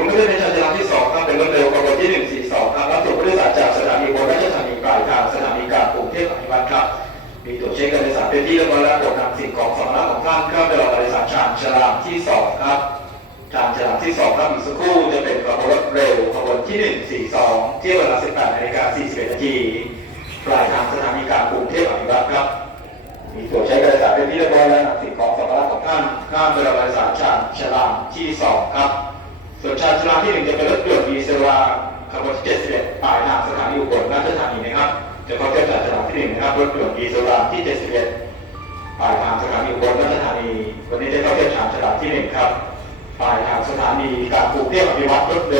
ผมไม่ใช่ป็นชานยาที่สองครับเป็นรถเร็วขบวนที่หนึ่งสี่สองครับรับส่งผู้โดยสารจากสถานีบนราชธานีปลายทางสถานีกลางกรุงเทพอภิวัตรครับ มีตัวเช็คการโดยสารเป็นที่เรียบร้อยแล้วกดนำสิ่งของสัมภาระของท่านเข้าไปรอบารโดยสารชานฉลามที่สองครับชานฉลามที่สองครับอีกสักครู่จะเป็นขบวนรถเร็วขบวนที่หนึ่งสี่สองเที่ยวเวลาสิบแปดนาฬิกาสี่สิบเอ็ดนาทีปลายทางสถานีกลางกรุงเทพอภิวัตรครับ มีตัวเช็คการโดสารเป็นที่เรียบร้อยแล้วนำสิ่งของสัมภาระของท่านข้ามไปรอบารโดยสารชานฉลามที่สองครับ ส่วนชานฉลาที่หนึ่งจะเป็นรถยนต์ดีเซลวาขบวนที่71ปลายทางสถานีอุบลราชธานีนะครับจะเข้าเทียบชานฉลาที่หนึ่งนะครับรถยนต์ดีเซลวาที่71ปลายทางสถานีอุบลราชธานี วันนี้จะเข้าเทียบชานฉลาที่หนึ่งครับปลายทางสถานีการปลูกเทพอภิวัตรรถเร็